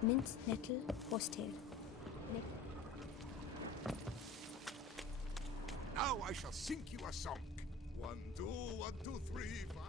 Mince, nettle, horsetail. Now I shall sing you a song. 1, 2, 1, 2, 3, 5.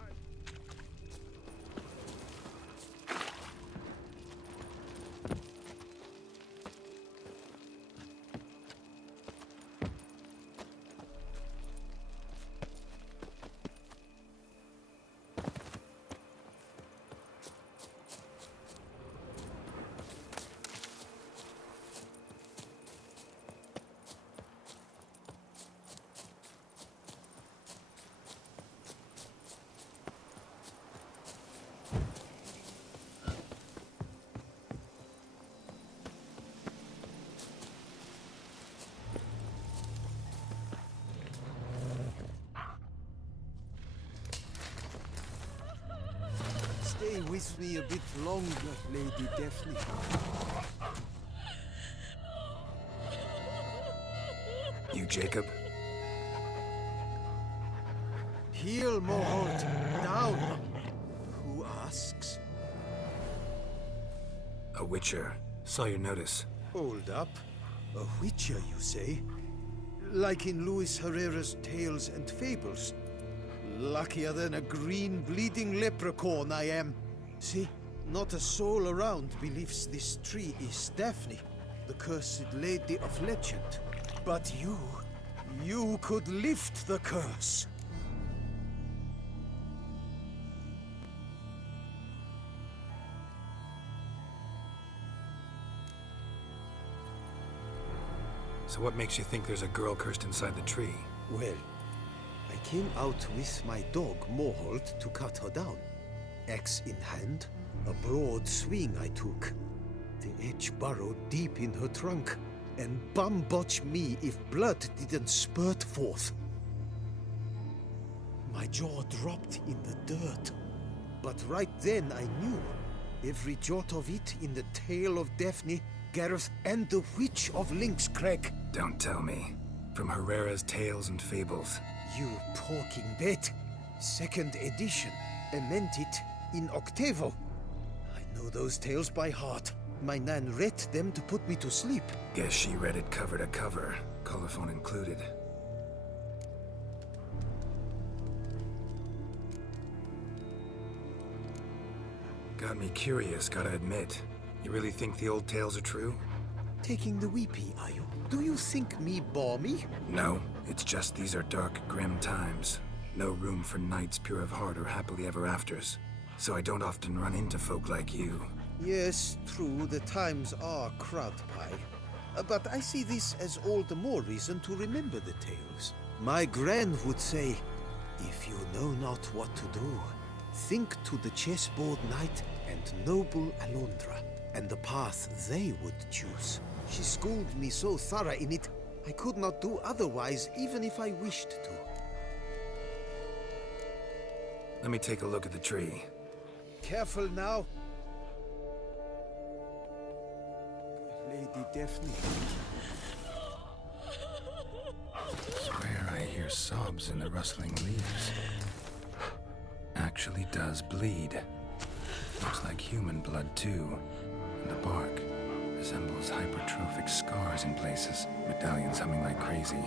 Stay with me a bit longer, Lady Daphne. You, Jacob? Heel, Moholt. Down. Who asks? A witcher. Saw your notice. Hold up. A witcher, you say? Like in Luis Herrera's Tales and Fables. Luckier than a green bleeding leprechaun I am. See, not a soul around believes this tree is Daphne, the cursed lady of legend. But you could lift the curse. So what makes you think there's a girl cursed inside the tree? Well, I came out with my dog, Moholt, to cut her down. Axe in hand, a broad swing I took. The edge burrowed deep in her trunk, and bum-botch me if blood didn't spurt forth. My jaw dropped in the dirt. But right then I knew. Every jot of it in the tale of Daphne, Gareth, and the Witch of Lynxcrag. Don't tell me. From Herrera's Tales and Fables. You talking bet. Second edition. Amended in octavo. I know those tales by heart. My nan read them to put me to sleep. Guess she read it cover to cover, colophon included. Got me curious, gotta admit. You really think the old tales are true? Taking the weepy, are you? Do you think me balmy? No, it's just these are dark, grim times. No room for knights pure of heart or happily ever afters. So I don't often run into folk like you. Yes, true, the times are crowd pie. But I see this as all the more reason to remember the tales. My gran would say, if you know not what to do, think to the chessboard knight and noble Alondra, and the path they would choose. She schooled me so thorough in it, I could not do otherwise even if I wished to. Let me take a look at the tree. Careful now. Lady Daphne. Swear I hear sobs in the rustling leaves. Actually does bleed. Looks like human blood too. And the bark resembles hypertrophic scars in places. Medallions humming like crazy.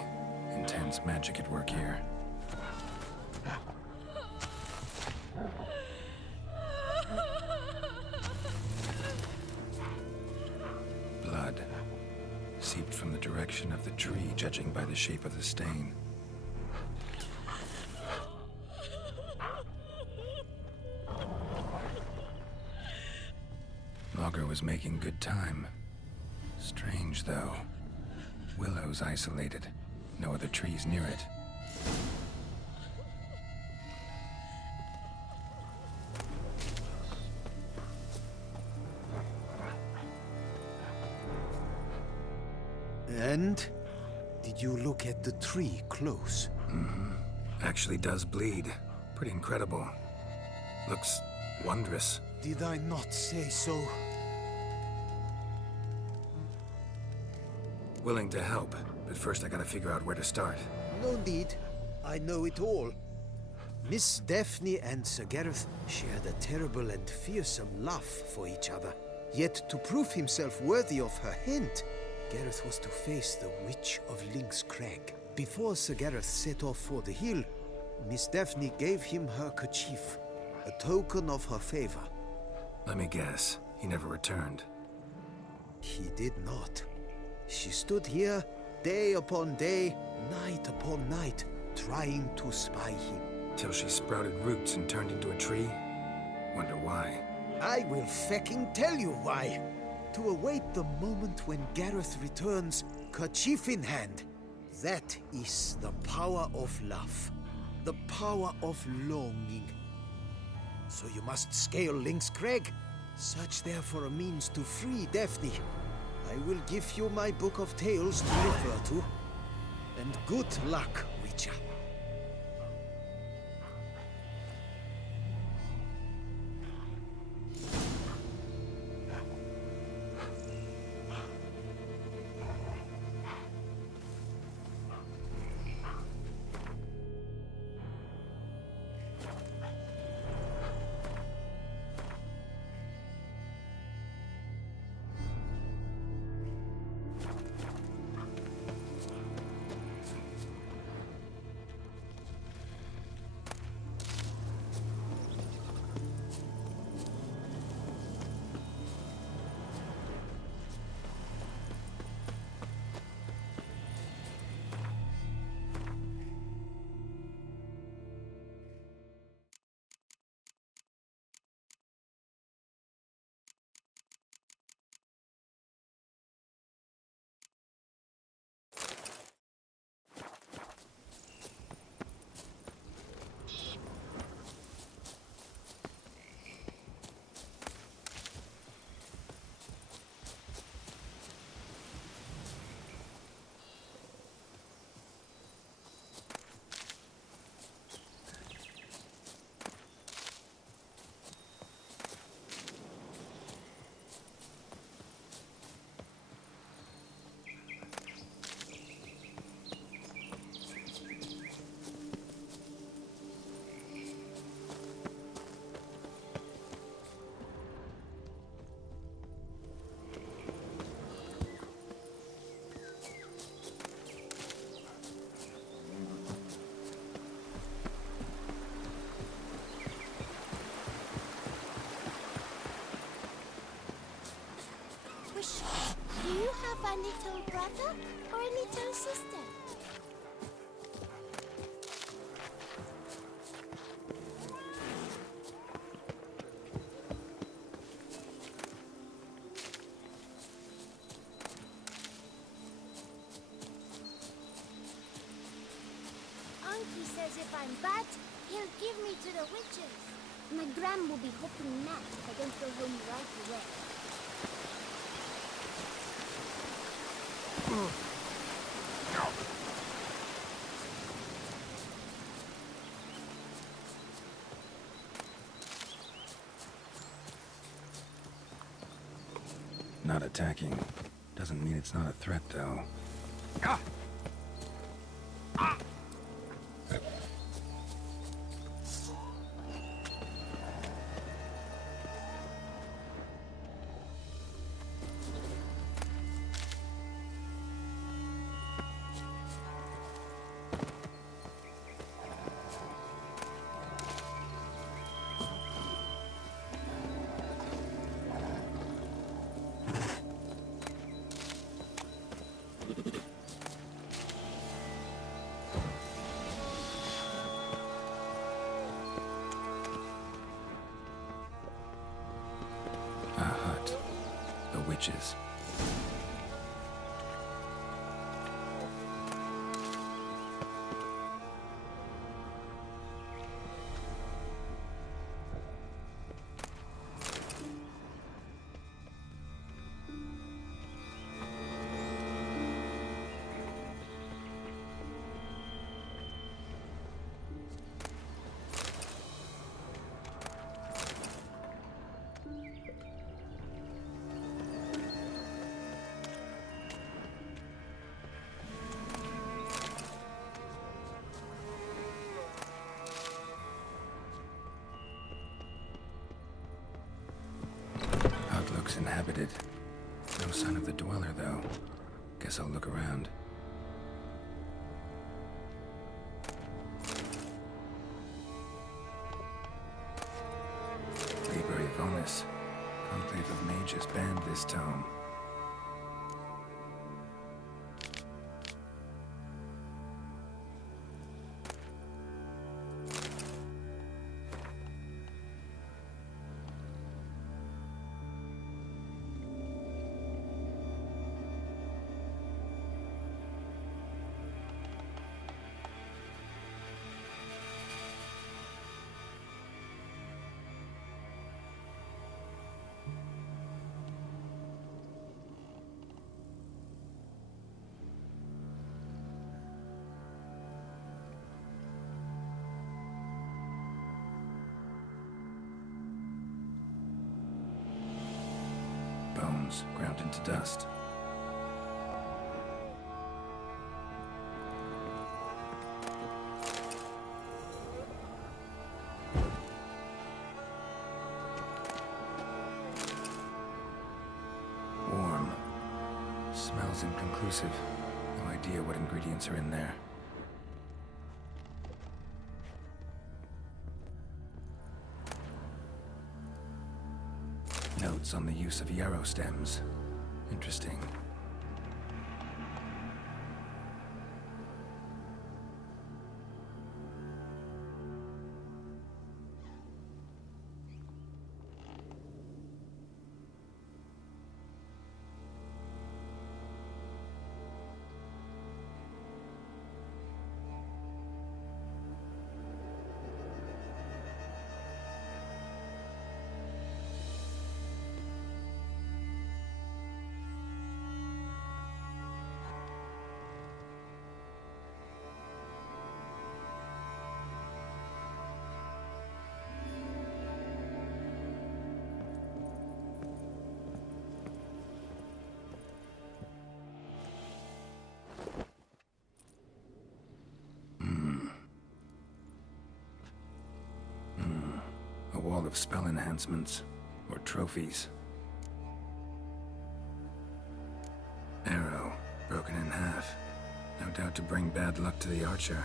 Intense magic at work here. Blood. Seeped from the direction of the tree, judging by the shape of the stain. Logger was making good time. Strange, though. Willow's isolated. No other trees near it. And? Did you look at the tree close? Mm-hmm. Actually does bleed. Pretty incredible. Looks wondrous. Did I not say so? Willing to help, but first I gotta figure out where to start. No need. I know it all. Miss Daphne and Sir Gareth shared a terrible and fearsome love for each other. Yet to prove himself worthy of her hand, Gareth was to face the Witch of Lynx Crag. Before Sir Gareth set off for the hill, Miss Daphne gave him her kerchief, a token of her favor. Let me guess, he never returned. He did not. She stood here, day upon day, night upon night, trying to spy him. Till she sprouted roots and turned into a tree? Wonder why. I will fecking tell you why. To await the moment when Gareth returns, kerchief in hand. That is the power of love. The power of longing. So you must scale Lynx Crag. Search there for a means to free Daphne. I will give you my book of tales to refer to. And good luck, Witcher. Do you have a little brother or a little sister? Unky says if I'm bad, he'll give me to the witches. My gran will be hopping mad if I don't go home right away. Not attacking. Doesn't mean it's not a threat, though. A hut. The witches. Looks inhabited. No sign of the dweller, though. Guess I'll look around. Liber Evonis. Conclave of Mages banned this tome. Bones ground into dust. Warm. Smells inconclusive. No idea what ingredients are in there. Notes on the use of yarrow stems. Interesting. A wall of spell enhancements, or trophies. Arrow, broken in half. No doubt to bring bad luck to the archer.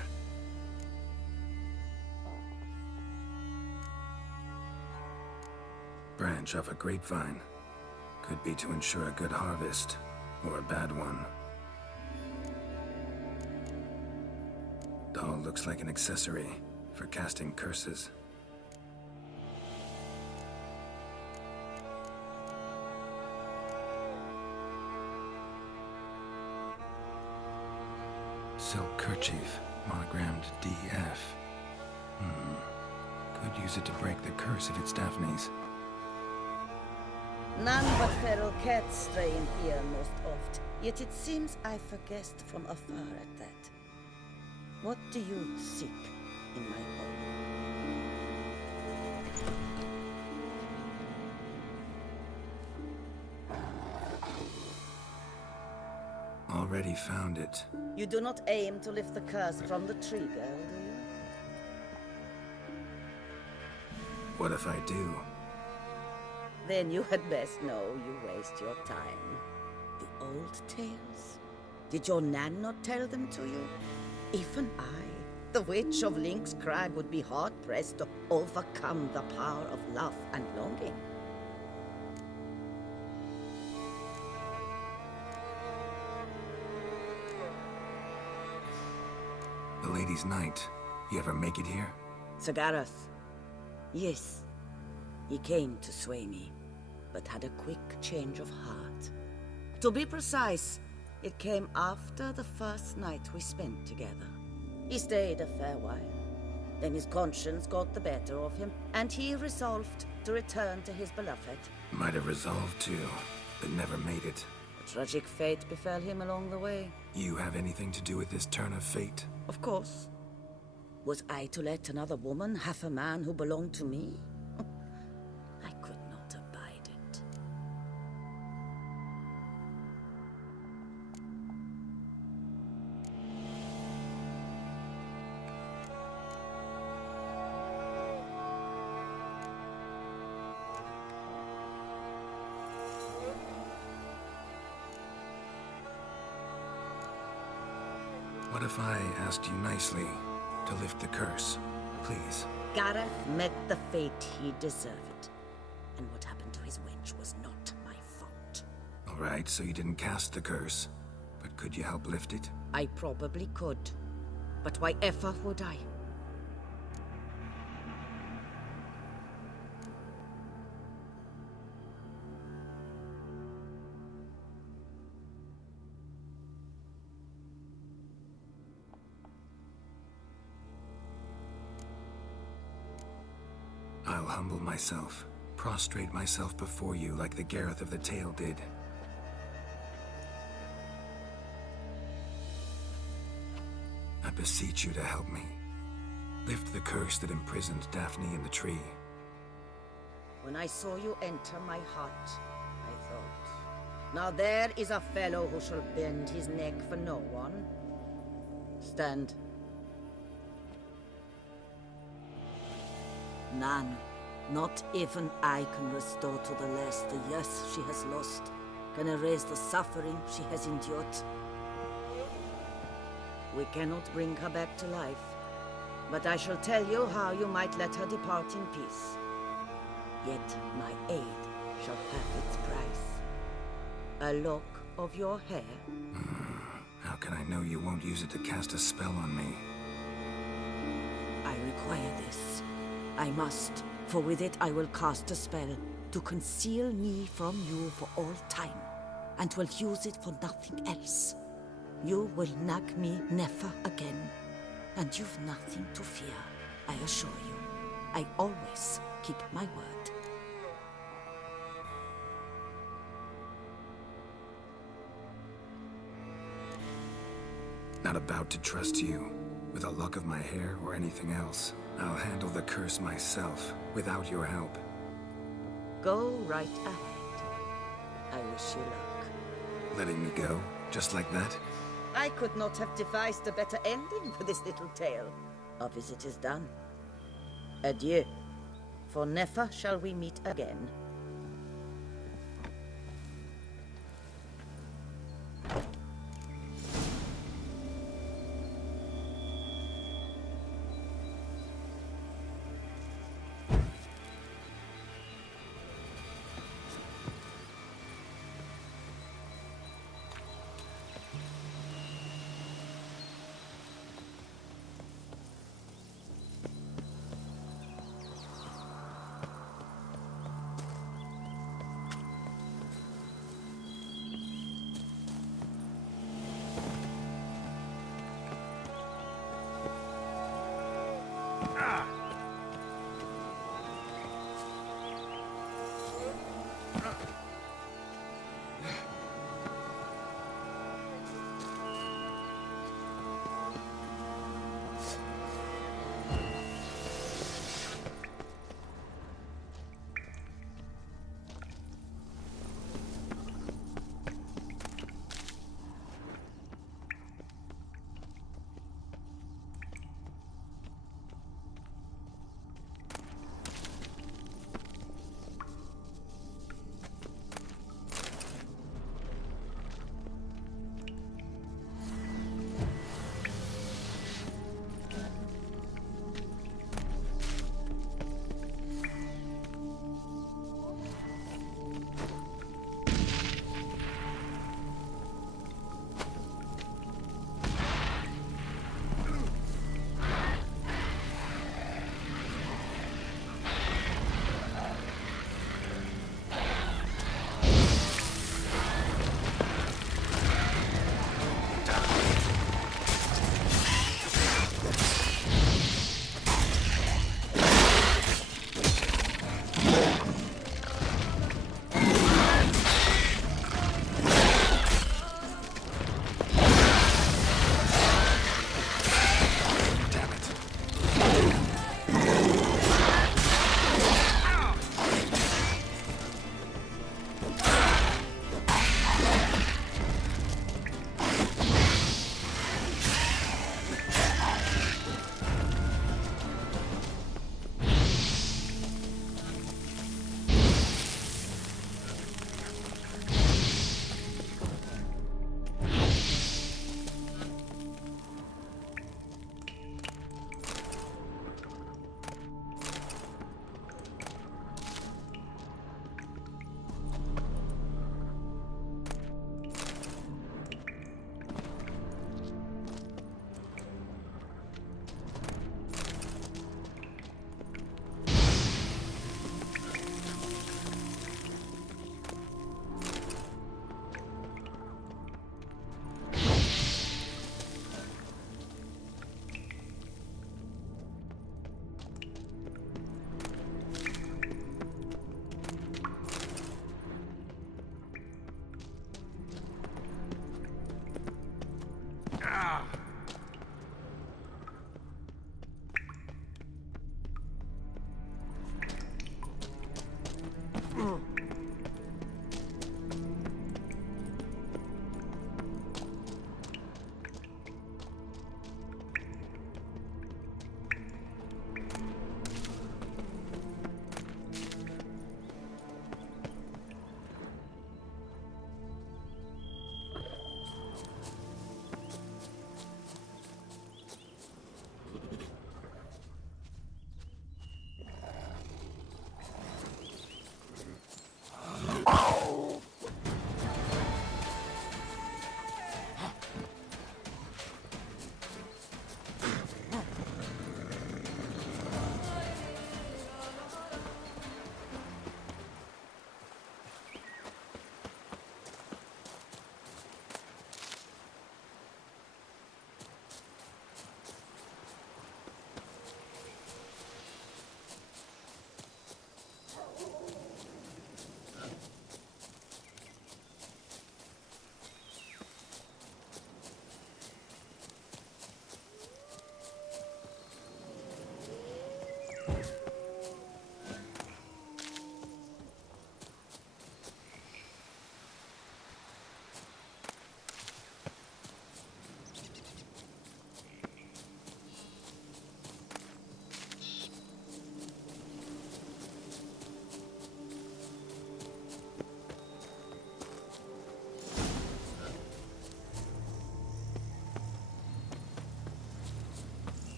Branch off a grapevine. Could be to ensure a good harvest, or a bad one. Doll looks like an accessory for casting curses. Silk kerchief, monogrammed DF. Could use it to break the curse if it's Daphne's. None but feral cats stray in here most oft, yet it seems I forguessed from afar at that. What do you seek in my home? Already found it. You do not aim to lift the curse from the tree, girl, do you? What if I do? Then you had best know you waste your time. The old tales? Did your Nan not tell them to you? Even I, the Witch of Link's Crag, would be hard-pressed to overcome the power of love and longing. The Lady's Night. You ever make it here? Sir Gareth. Yes. He came to sway me, but had a quick change of heart. To be precise, it came after the first night we spent together. He stayed a fair while. Then his conscience got the better of him, and he resolved to return to his beloved. Might have resolved to, but never made it. A tragic fate befell him along the way. You have anything to do with this turn of fate? Of course. Was I to let another woman have a man who belonged to me? I could not abide it. What if I asked you nicely to lift the curse, please? Gareth met the fate he deserved. And what happened to his wench was not my fault. All right, so you didn't cast the curse, but could you help lift it? I probably could. But why ever would I? I'll humble myself, prostrate myself before you like the Gareth of the Tale did. I beseech you to help me. Lift the curse that imprisoned Daphne in the tree. When I saw you enter my heart, I thought, now there is a fellow who shall bend his neck for no one. Stand. None, not even I can restore to the lass the years she has lost, can erase the suffering she has endured. We cannot bring her back to life, but I shall tell you how you might let her depart in peace. Yet my aid shall have its price. A lock of your hair. How can I know you won't use it to cast a spell on me? I require this. I must, for with it I will cast a spell to conceal me from you for all time, and will use it for nothing else. You will nag me never again, and you've nothing to fear, I assure you. I always keep my word. Not about to trust you, with a lock of my hair or anything else. I'll handle the curse myself, without your help. Go right ahead. I wish you luck. Letting me go, just like that? I could not have devised a better ending for this little tale. Our visit is done. Adieu, for never shall we meet again.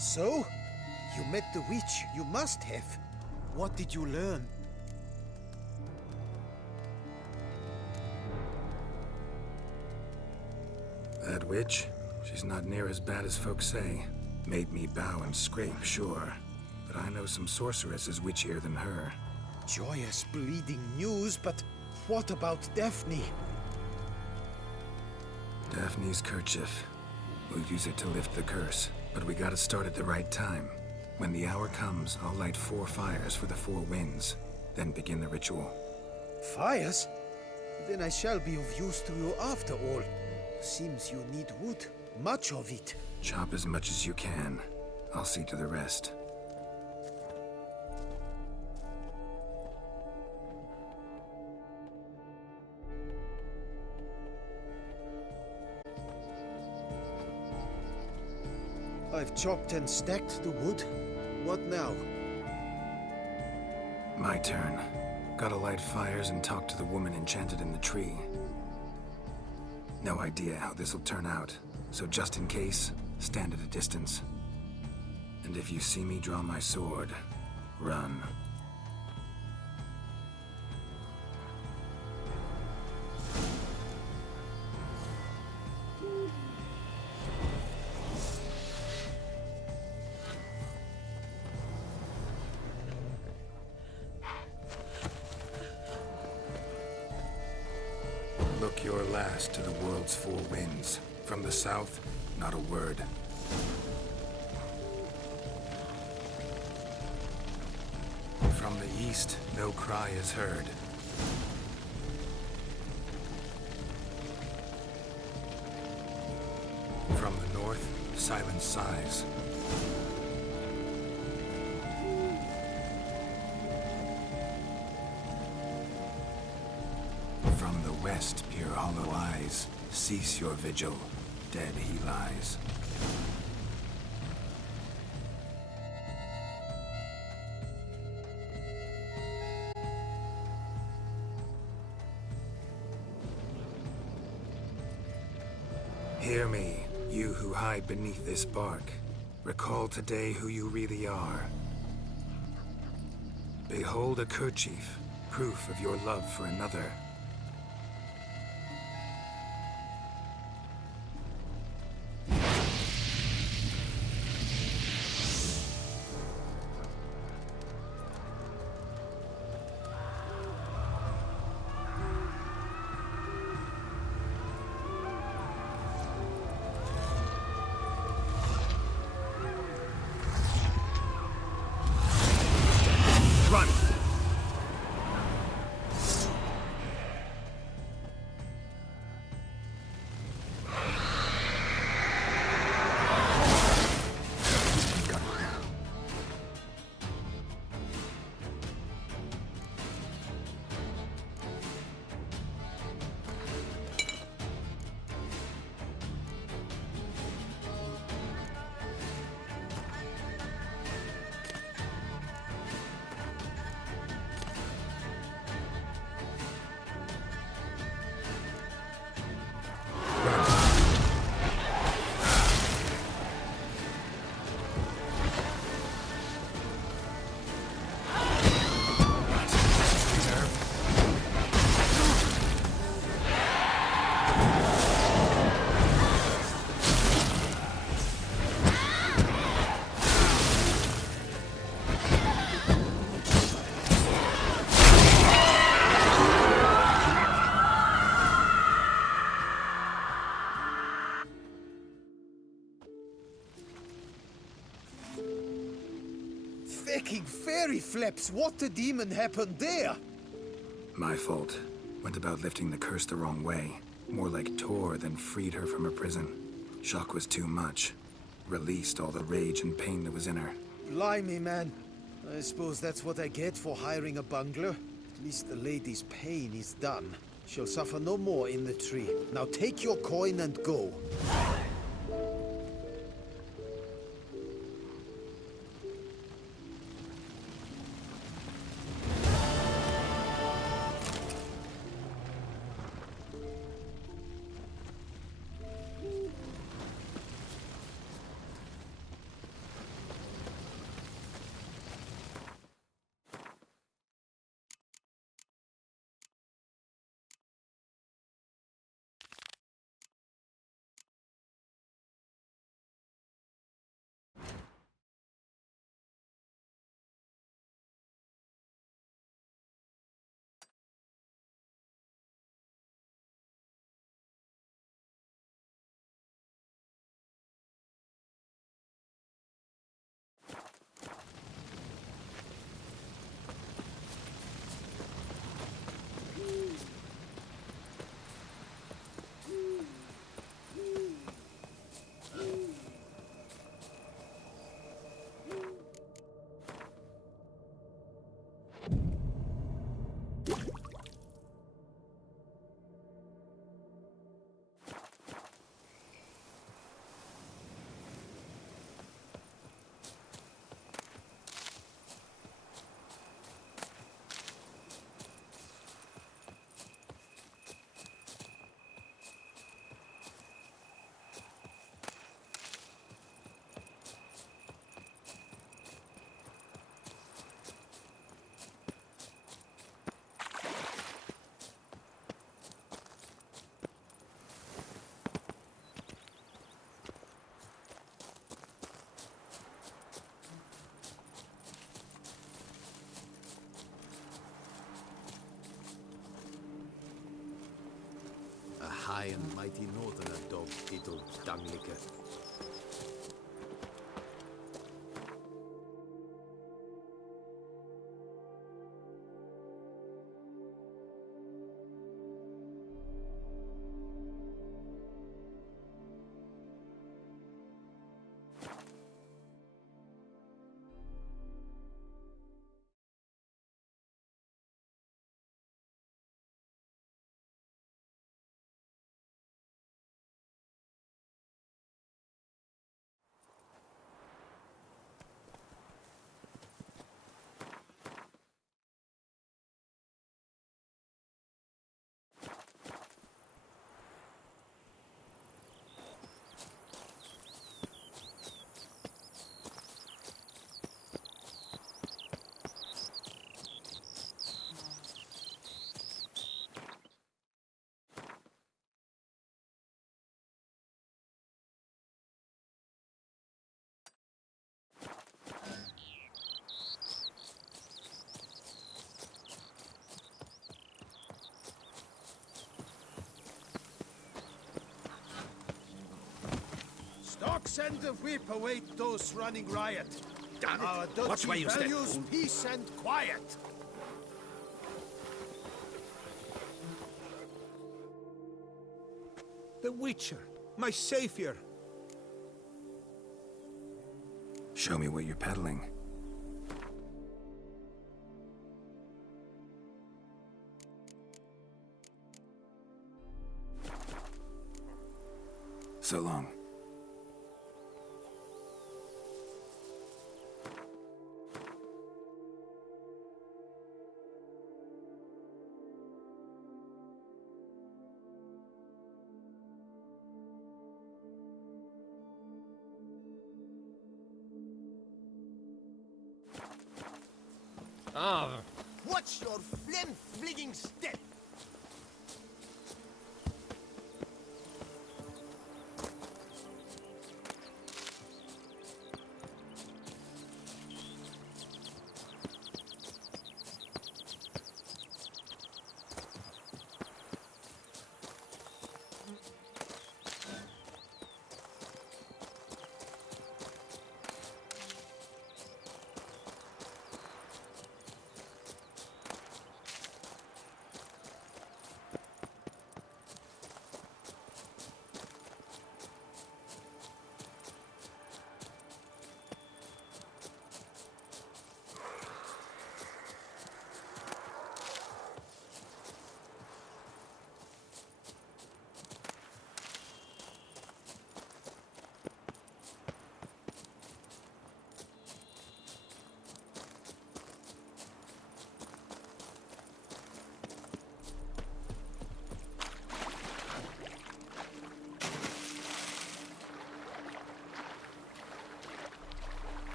So? You met the witch. You must have. What did you learn? That witch? She's not near as bad as folks say. Made me bow and scrape, sure. But I know some sorceresses witchier than her. Joyous, bleeding news, but what about Daphne? Daphne's kerchief. We'll use it to lift the curse, but we gotta start at the right time. When the hour comes, I'll light 4 fires for the 4 winds, then begin the ritual. Fires? Then I shall be of use to you after all. Seems you need wood. Much of it. Chop as much as you can. I'll see to the rest. I've chopped and stacked the wood. What now? My turn. Gotta light fires and talk to the woman enchanted in the tree. No idea how this'll turn out, so just in case, stand at a distance. And if you see me draw my sword, run. Look your last to the world's 4 winds. From the south, not a word. From the east, no cry is heard. From the north, silence sighs. From the west peer hollow eyes. Cease your vigil. Dead he lies. Hear me, you who hide beneath this bark. Recall today who you really are. Behold a kerchief, proof of your love for another. Run! Fecking fairy flaps! What the demon happened there? My fault. Went about lifting the curse the wrong way. More like tore than freed her from her prison. Shock was too much. Released all the rage and pain that was in her. Blimey, man. I suppose that's what I get for hiring a bungler. At least the lady's pain is done. She'll suffer no more in the tree. Now take your coin and go. I and mighty northerner dog, Idle Dunglicker. Stocks and the whip await those running riot. Damn it! Our Watch where duchy you step, values fool. peace and quiet. The Witcher, my savior. Show me what you're peddling. So long. Watch your flim-fligging step.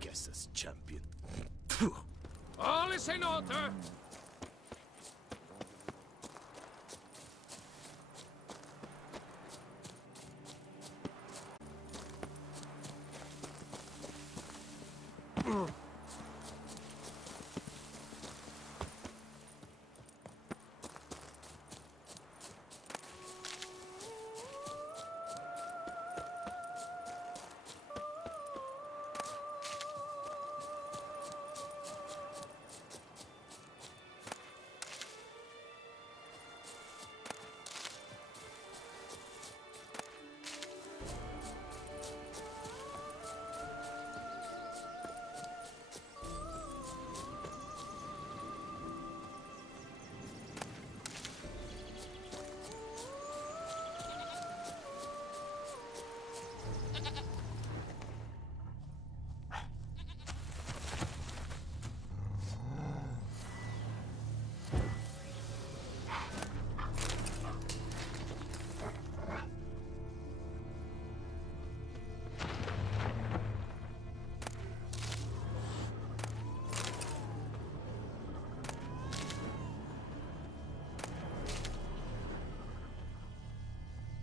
Guess as champion. All is in order.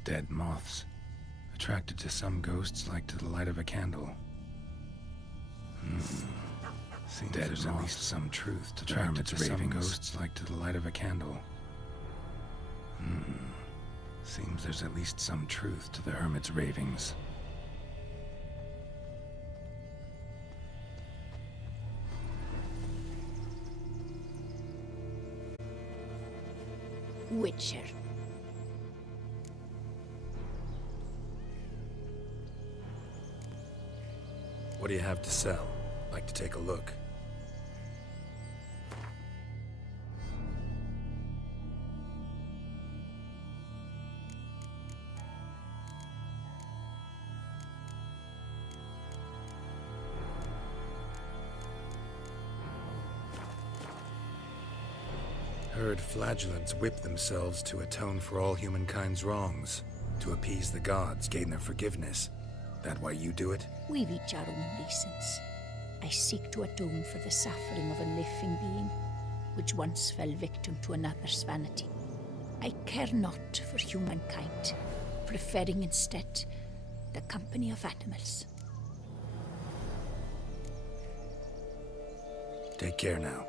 Dead moths. Attracted to some ghosts like to the light of a candle. Seems there's at least some truth to the hermit's ravings. Some ghosts like to the light of a candle. Seems there's at least some truth to the hermit's ravings. Witcher. What do you have to sell? Like to take a look? Heard flagellants whip themselves to atone for all humankind's wrongs, to appease the gods, gain their forgiveness. That why you do it? We've each our own reasons. I seek to atone for the suffering of a living being, which once fell victim to another's vanity. I care not for humankind, preferring instead the company of animals. Take care now.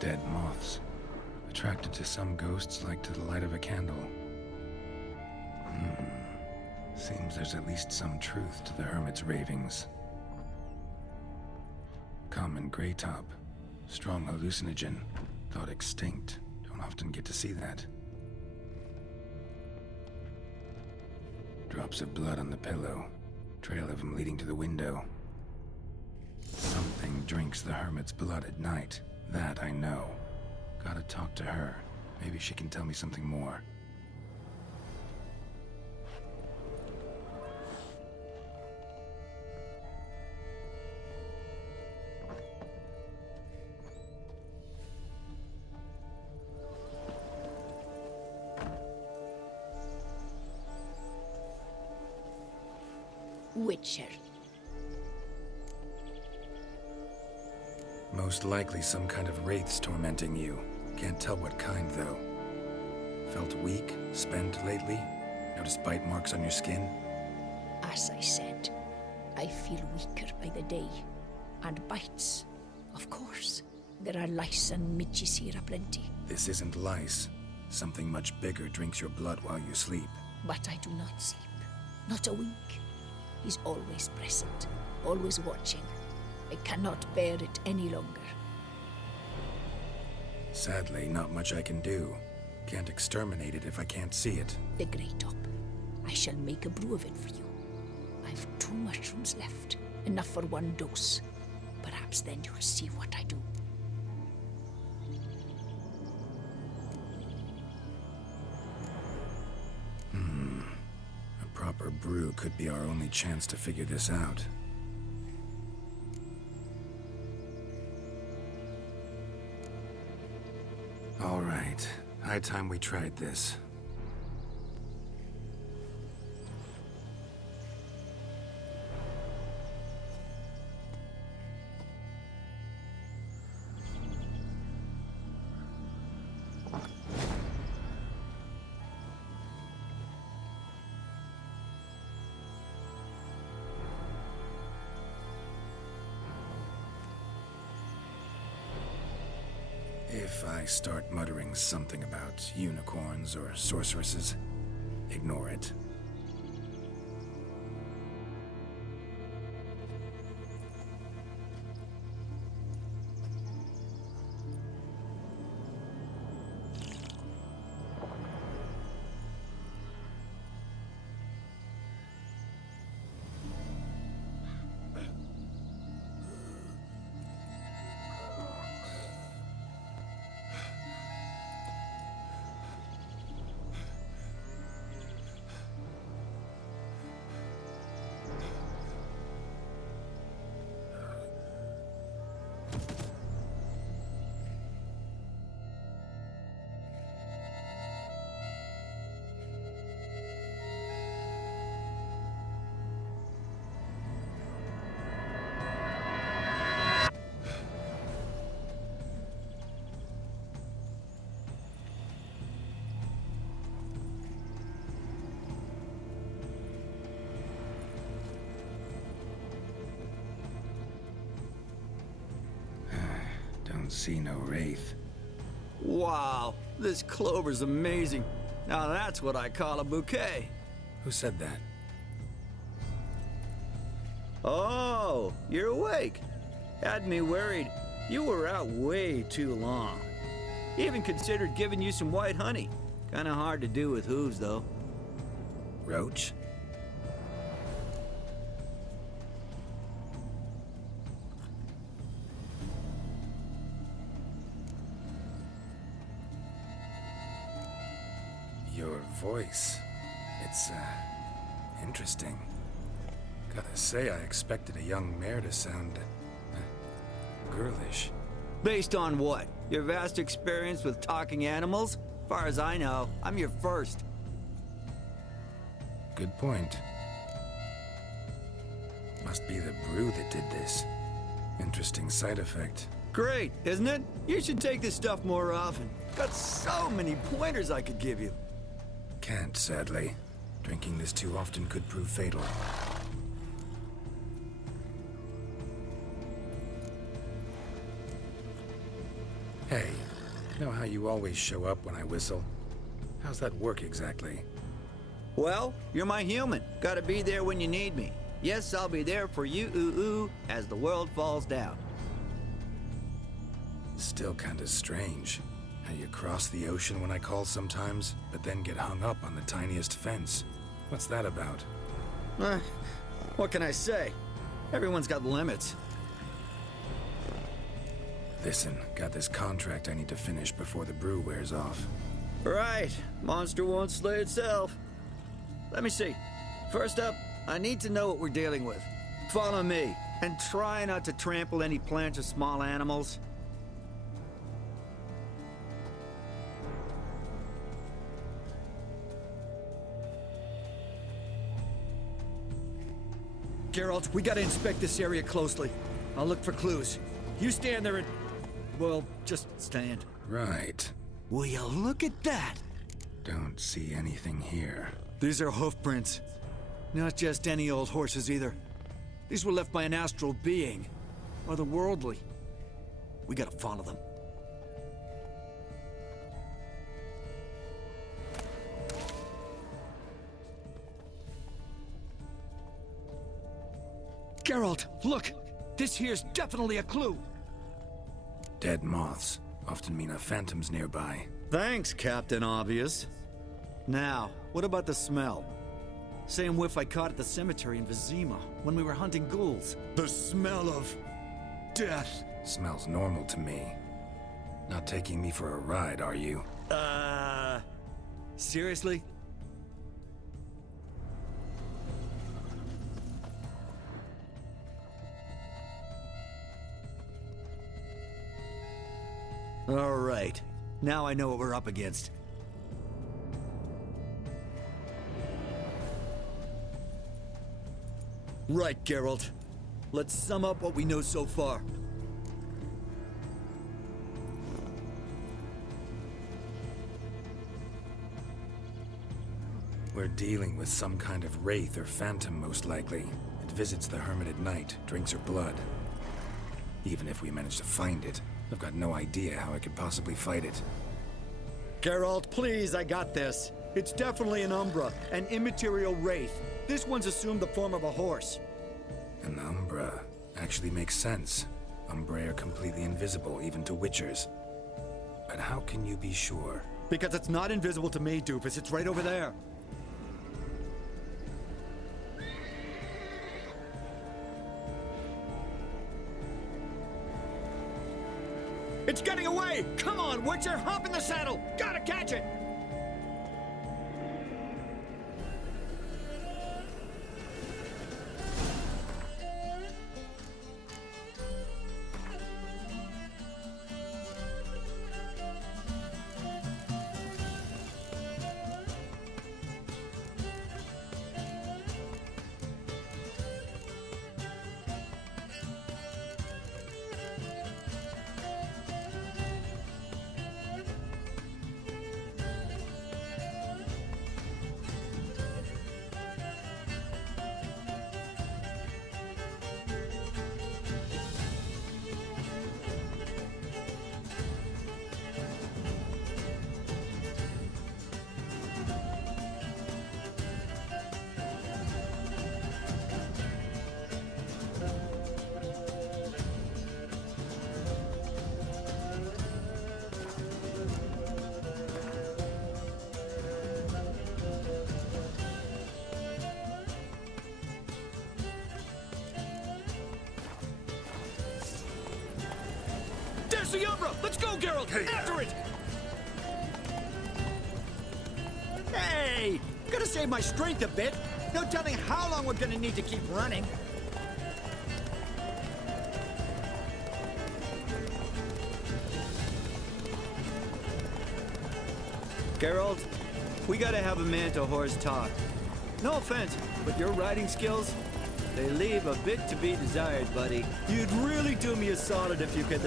Dead moths. Attracted to some ghosts like to the light of a candle. Seems there's at least some truth to the hermit's ravings. Common greytop. Strong hallucinogen. Thought extinct. Don't often get to see that. Drops of blood on the pillow. Trail of him leading to the window. Something drinks the hermit's blood at night. That I know. Gotta talk to her. Maybe she can tell me something more. Witcher. Most likely some kind of wraiths tormenting you. Can't tell what kind, though. Felt weak, spent lately? Notice bite marks on your skin? As I said, I feel weaker by the day. And bites, of course. There are lice and midges here aplenty. This isn't lice. Something much bigger drinks your blood while you sleep. But I do not sleep. Not a wink. He's always present, always watching. I cannot bear it any longer. Sadly, not much I can do. Can't exterminate it if I can't see it. The Greytop. I shall make a brew of it for you. I've 2 mushrooms left, enough for 1 dose. Perhaps then you'll see what I do. A proper brew could be our only chance to figure this out. All right. High time we tried this. If I start muttering something about unicorns or sorceresses, ignore it. see no wraith. Wow, this clover's amazing. Now that's what I call a bouquet. Who said that? Oh, you're awake. Had me worried. You were out way too long. Even considered giving you some white honey. Kinda hard to do with hooves, though. Roach? Your voice. It's, interesting. Gotta say, I expected a young mare to sound, girlish. Based on what? Your vast experience with talking animals? Far as I know, I'm your first. Good point. Must be the brew that did this. Interesting side effect. Great, isn't it? You should take this stuff more often. Got so many pointers I could give you. Can't, sadly. Drinking this too often could prove fatal. Hey, know how you always show up when I whistle? How's that work exactly? Well, you're my human. Gotta be there when you need me. Yes, I'll be there for you, ooh, as the world falls down. Still kinda strange. How you cross the ocean when I call sometimes, but then get hung up on the tiniest fence. What's that about? What can I say? Everyone's got limits. Listen, got this contract I need to finish before the brew wears off. Right. Monster won't slay itself. Let me see. First up, I need to know what we're dealing with. Follow me, and try not to trample any plants or small animals. Geralt, we gotta inspect this area closely. I'll look for clues. You stand there and... well, just stand. Right. Will you look at that? Don't see anything here. These are hoof prints. Not just any old horses either. These were left by an astral being. Otherworldly. We gotta follow them. Geralt, look! This here's definitely a clue! Dead moths often mean a phantom's nearby. Thanks, Captain Obvious. Now, what about the smell? Same whiff I caught at the cemetery in Vizima when we were hunting ghouls. The smell of... death. Smells normal to me. Not taking me for a ride, are you? Seriously? All right. Now I know what we're up against. Right, Geralt. Let's sum up what we know so far. We're dealing with some kind of wraith or phantom, most likely. It visits the hermit at night, drinks her blood. Even if we manage to find it, I've got no idea how I could possibly fight it. Geralt, please, I got this. It's definitely an Umbra, an immaterial wraith. This one's assumed the form of a horse. An Umbra actually makes sense. Umbrae are completely invisible, even to Witchers. But how can you be sure? Because it's not invisible to me, Doofus. It's right over there. It's getting away! Come on, Witcher! Hop in the saddle! Gotta catch it! the Umbra! Let's go, Geralt! After it! Hey! Gotta save my strength a bit. No telling how long we're gonna need to keep running. Geralt, we gotta have a man-to-horse talk. No offense, but your riding skills, they leave a bit to be desired, buddy. You'd really do me a solid if you could,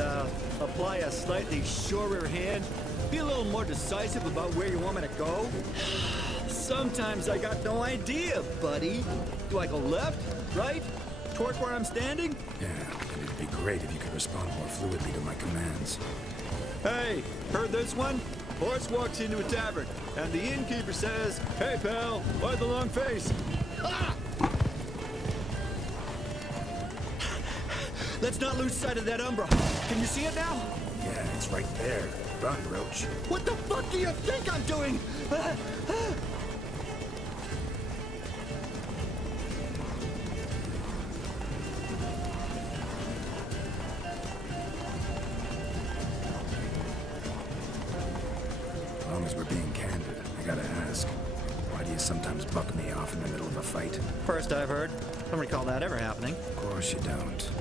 apply a slightly surer hand. Be a little more decisive about where you want me to go. Sometimes I got no idea, buddy. Do I go left, right, toward where I'm standing? Yeah, and it'd be great if you could respond more fluidly to my commands. Hey, heard this one? Horse walks into a tavern, and the innkeeper says, "Hey, pal, why the long face?" Ah! Let's not lose sight of that Umbra. Can you see it now? Yeah, it's right there. Run, Roach. What the fuck do you think I'm doing? As long as we're being candid, I gotta ask, why do you sometimes buck me off in the middle of a fight? First I've heard. Don't recall that ever happening. Of course you don't.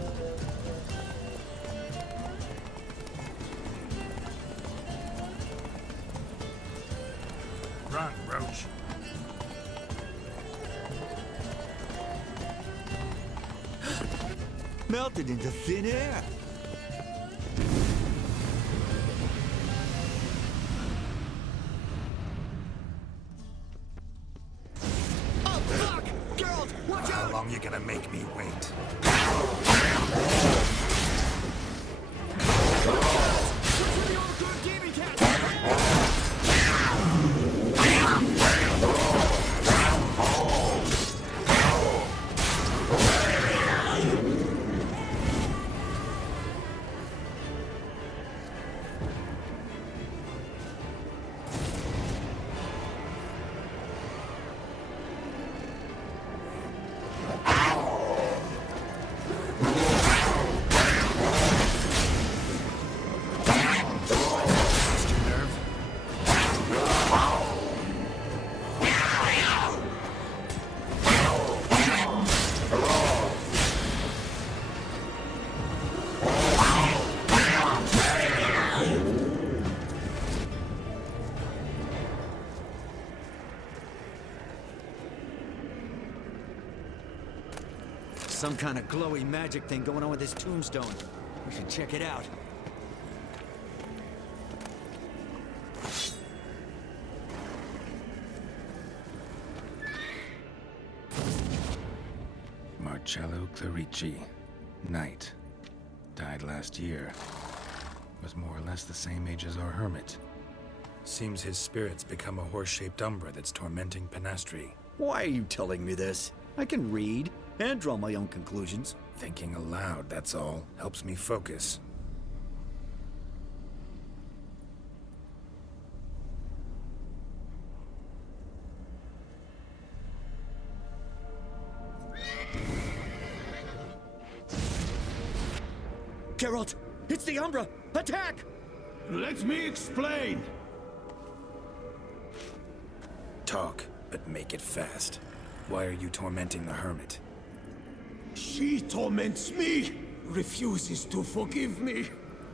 Run, Roach. Melted into thin air. Oh, fuck! Geralt, watch How out! long you gonna make me wait? Some kind of glowy magic thing going on with this tombstone. We should check it out. Marcello Clerici, knight. Died last year. Was more or less the same age as our hermit. Seems his spirit's become a horse-shaped umbra that's tormenting Penastri. Why are you telling me this? I can read and draw my own conclusions. Thinking aloud, that's all. Helps me focus. Geralt, it's the Umbra! Attack! Let me explain. Talk, but make it fast. Why are you tormenting the hermit? She torments me, refuses to forgive me.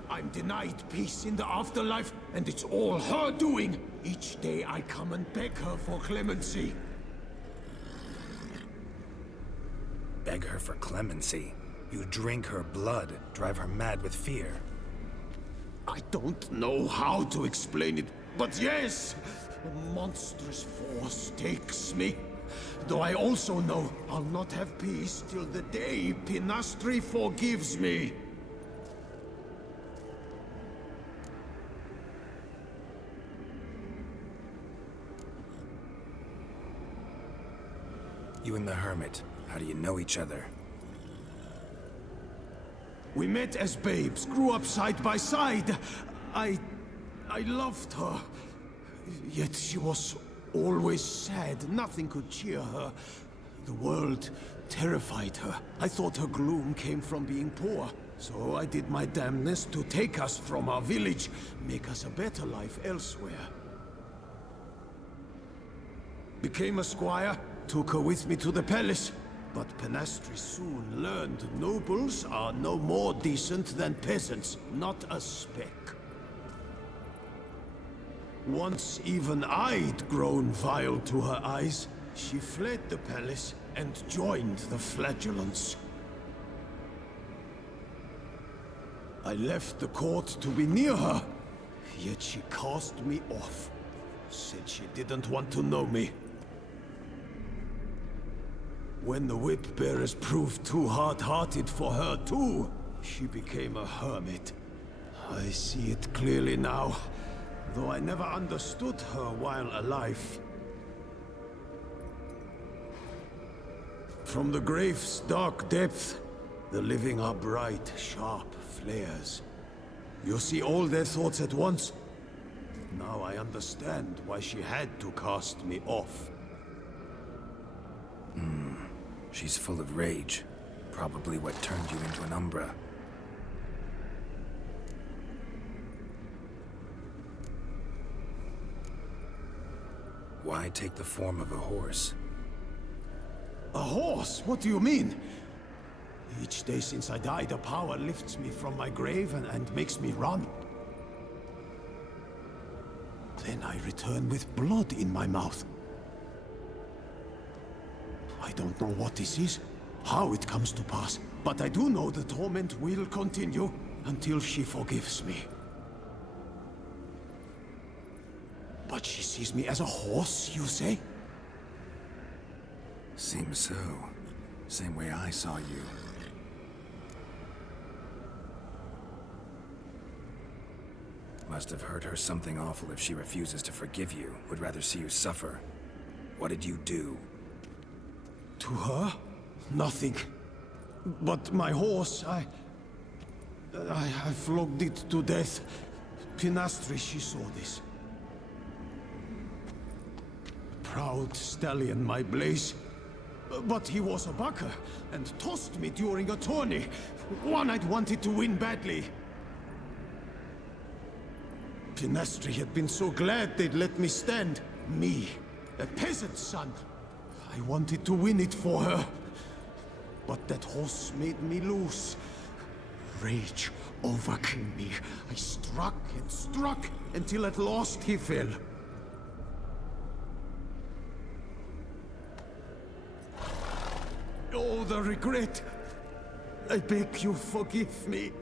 I'm denied peace in the afterlife, and it's all her doing. Each day I come and beg her for clemency. Beg her for clemency. You drink her blood, drive her mad with fear. I don't know how to explain it, but yes, a monstrous force takes me. Though I also know I'll not have peace till the day Penastri forgives me. You and the hermit, how do you know each other? We met as babes, grew up side by side. I loved her. Yet she was always sad. Nothing could cheer her. The world terrified her. I thought her gloom came from being poor. So I did my damnedest to take us from our village, make us a better life elsewhere. Became a squire, took her with me to the palace. But Penastri soon learned nobles are no more decent than peasants, not a speck. Once even I'd grown vile to her eyes, she fled the palace and joined the Flagellants. I left the court to be near her, yet she cast me off. Said she didn't want to know me. When the whip-bearers proved too hard-hearted for her too, she became a hermit. I see it clearly now, though I never understood her while alive. From the grave's dark depth, the living are bright, sharp flares. You see all their thoughts at once. Now I understand why she had to cast me off. She's full of rage. Probably what turned you into an Umbra. Why take the form of a horse? A horse? What do you mean? Each day since I died, a power lifts me from my grave and makes me run. Then I return with blood in my mouth. I don't know what this is, how it comes to pass, but I do know the torment will continue until she forgives me. But she sees me as a horse, you say? Seems so. Same way I saw you. Must have hurt her something awful if she refuses to forgive you, would rather see you suffer. What did you do? To her? Nothing. But my horse, I flogged it to death. Penastri, she saw this. Proud stallion, my Blaze. But he was a bucker, and tossed me during a tourney. One I'd wanted to win badly. Penastri had been so glad they'd let me stand. Me, a peasant's son. I wanted to win it for her. But that horse made me lose. Rage overcame me. I struck and struck until at last he fell. Oh, the regret! I beg you, forgive me.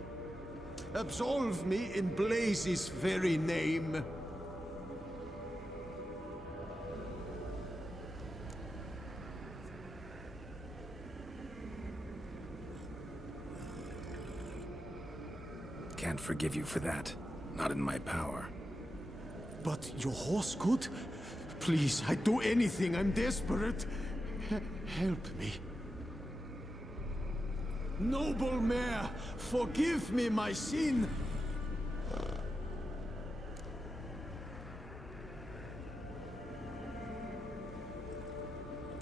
Absolve me in Blaze's very name. Can't forgive you for that. Not in my power. But your horse could? Please, I'd do anything. I'm desperate. Help me. Noble mare, forgive me my sin.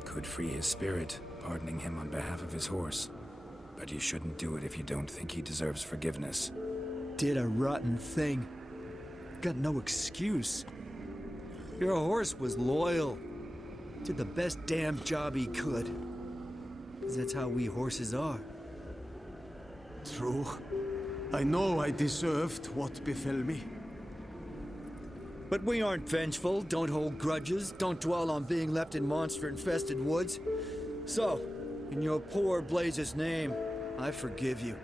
Could free his spirit, pardoning him on behalf of his horse. But you shouldn't do it if you don't think he deserves forgiveness. Did a rotten thing. Got no excuse. Your horse was loyal. Did the best damn job he could. 'Cause that's how we horses are. True. I know I deserved what befell me. But we aren't vengeful, don't hold grudges, don't dwell on being left in monster-infested woods. So, in your poor Blaze's name, I forgive you.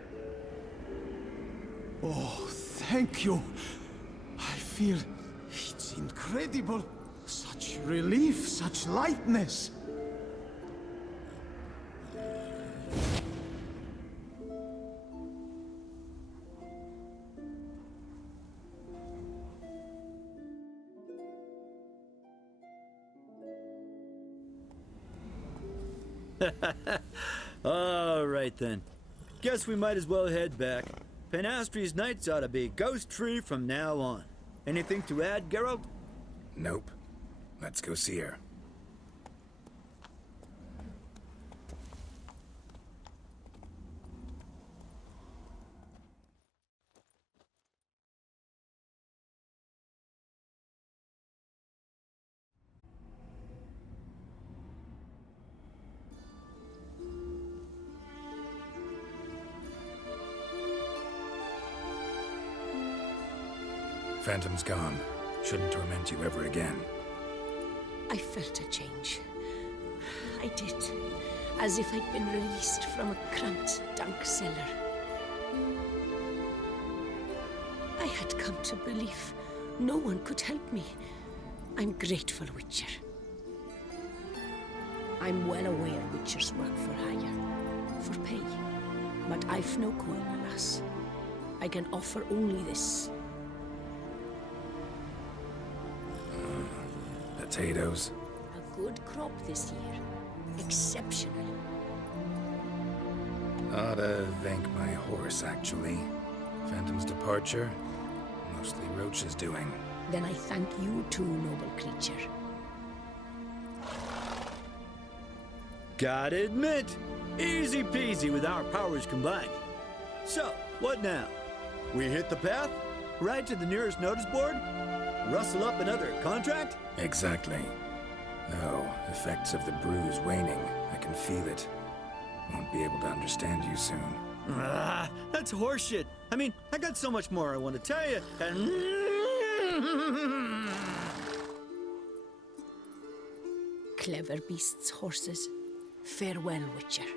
Oh, thank you. I feel it's incredible. Such relief, such lightness. All right then. Guess we might as well head back. Penastri's nights ought to be ghost-free from now on. Anything to add, Geralt? Nope. Let's go see her. Phantom's gone. Shouldn't torment you ever again. I felt a change. I did. As if I'd been released from a cramped, dank cellar. I had come to believe no one could help me. I'm grateful, Witcher. I'm well aware Witchers work for hire, for pay. But I've no coin, alas. I can offer only this. Potatoes? A good crop this year. Exceptional. Ought to thank my horse, actually. Phantom's departure, mostly Roach's doing. Then I thank you too, noble creature. Gotta admit, easy peasy with our powers combined. So, what now? We hit the path? Right to the nearest notice board? Rustle up another contract? Exactly. Though, effects of the bruise waning. I can feel it. Won't be able to understand you soon. Ah, that's horseshit. I mean, I got so much more I want to tell you, and... Clever beasts, horses. Farewell, Witcher.